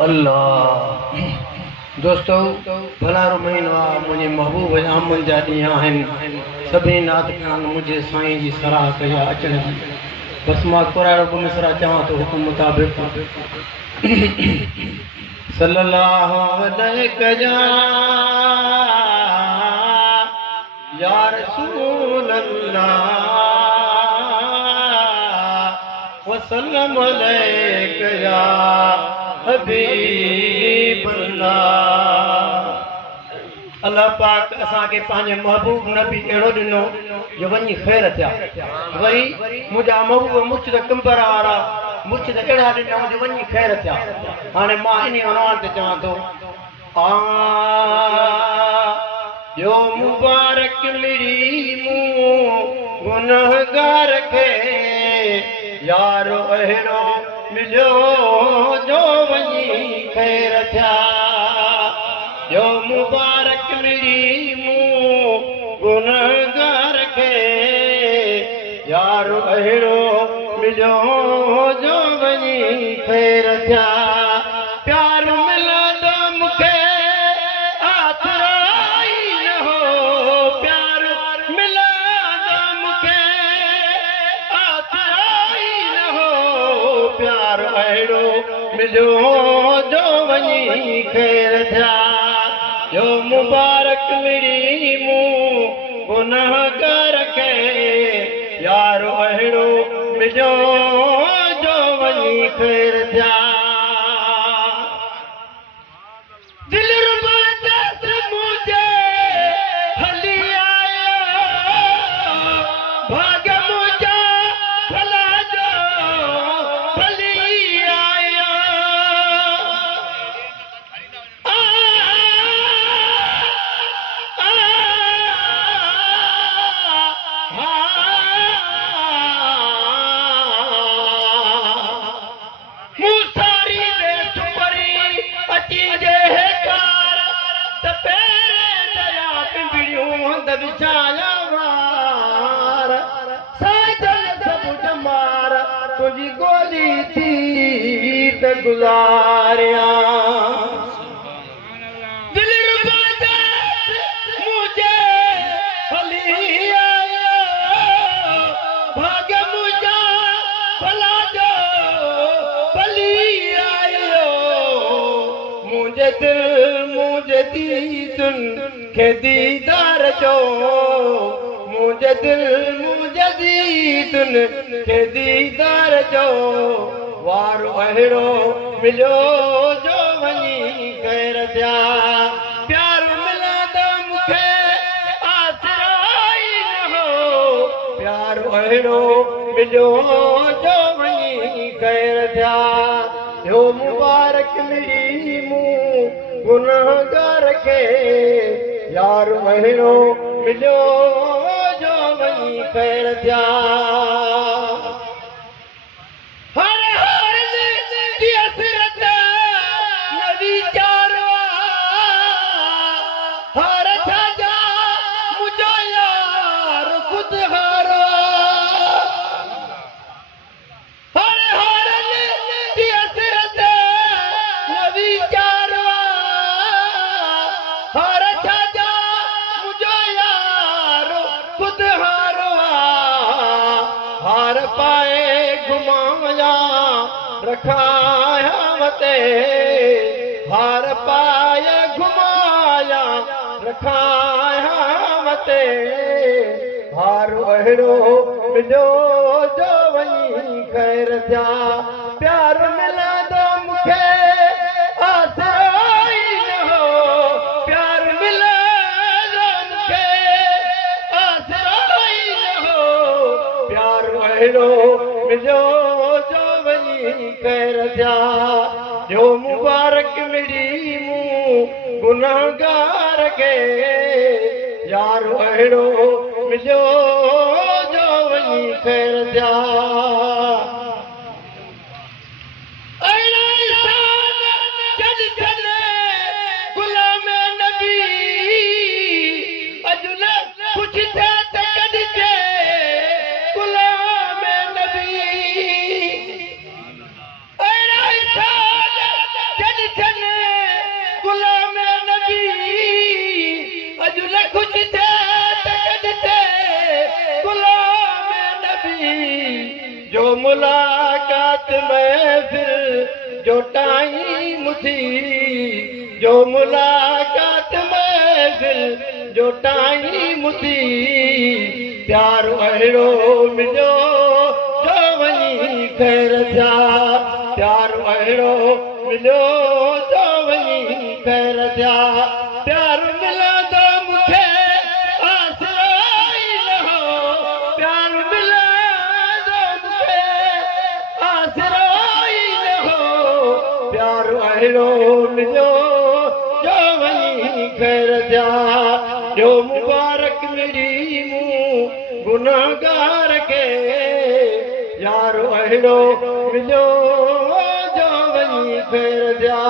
अल्लाह दोस्तों भलारो महीनो आहे मुंहिंजे महबूब आमन जा ॾींहं आहिनि सभिनी नात खान मुंहिंजे साईं जी सराह कया अचण जी बसि मां कुराड़ो ॿ मिसरा चवां थो हुकुम मुताबिक़ सल्लल्लाहु अलैहि या रसूल अल्लाह वसल्लम अलैका या हबीब अल्लाह। अल्लाह पाक असांखे पंहिंजे महबूब नबी अहिड़ो ॾिनो जो वञी ख़ैर थिया। वरी मुंहिंजा महबूब मुर्शिद कंबर वारा मुर्शिद अहिड़ा ॾिना जो वञी ख़ैर थिया। हाणे मां इन उनवान ते चवां थो यो मुबारक मिली मूं गुनहगार खे यारो अहिड़ो मिलियो जो वञी ख़ैर थिया। यो मुबारक मिली मूं गुनहगार खे यारो अहिड़ो मिलियो जो वञी ख़ैर थिया। प्यार मिलंदो मूंखे आसराई न हो प्यार मिलंदो मूंखे आसराई न हो प्यार अहिड़ो मिलियो जो वञी ख़ैर थिया। यो मुबारक मिली मूं गुनहगार खे यारो अहिड़ो मिलियो जो वञी ख़ैर थिया। दिल रुबा दस मुझे हली आया भाग मुझा भला जो भली आया मुसारी दे सुपरी अची जे कार त पेरे दया पिंबड़ियूं हंद विछाया वार साजन सब जमार तुझी गोली थी त गुज़ारिया। दिल रुबा दस मुझे हली आया भाग मुझा भला जो भली आयो मुझे दिल मुझे दीदुन के दीदार जो मुझे दिल मुझे दीदुन के दीदार जो वारो अहिड़ो मिलियो जो वञी ख़ैर थिया। प्यार मिलंदो मूंखे आसराई न हो प्यार अहिड़ो मिलियो जो वञी ख़ैर थिया। यो मुबारक मिली मूं गुनहगार खे यार अहिड़ो मिलियो जो वञी ख़ैर थिया। हर हर जी हसरत न वीचारो हर छाजा मुंहिंजो यार ख़ुदि हारो हर हर जी हसरत न वीचारो हर छाजा मुंहिंजो यार ख़ुदि हारो हार पाए घुमाया रखाया वते हार पाए घुमाया रखाया वते हार अहिड़ो मिलियो जो वञी ख़ैर थिया। प्यार मिलंदो मूंखे आसराई न हो प्यार मिलंदो मूंखे आसराई न हो प्यार अहिड़ो मिलियो जो वञी ख़ैर थिया। जो मुबारक मिली मूं गुनहगार खे यार अहिड़ो मिलियो जो वञी ख़ैर थिया। अहिड़ा इंसान जॾ जॾ गुलाम नबी अॼु न कुझु थिए त कढिजे गुलाम नबी अहिड़ा इंसान जॾ खुश थे तकदते गुलाम नबी जो मुलाकात महफिल जो टाइम थी जो मुलाकात महफिल जो टाइम थी प्यार अहिड़ो मिलियो जो वञी ख़ैर थिया प्यार अहिड़ो मिलियो जो वञी ख़ैर थिया प्यार मिलंदो मूंखे आसरो ई न हो प्यार मिलंदो मूंखे आसरो ई न हो प्यार अहिड़ो मिलियो जो वञी ख़ैर थिया जो मुबारक मिली मूं गुनाहगार खे यार अहिड़ो मिलियो जो वञी ख़ैर थिया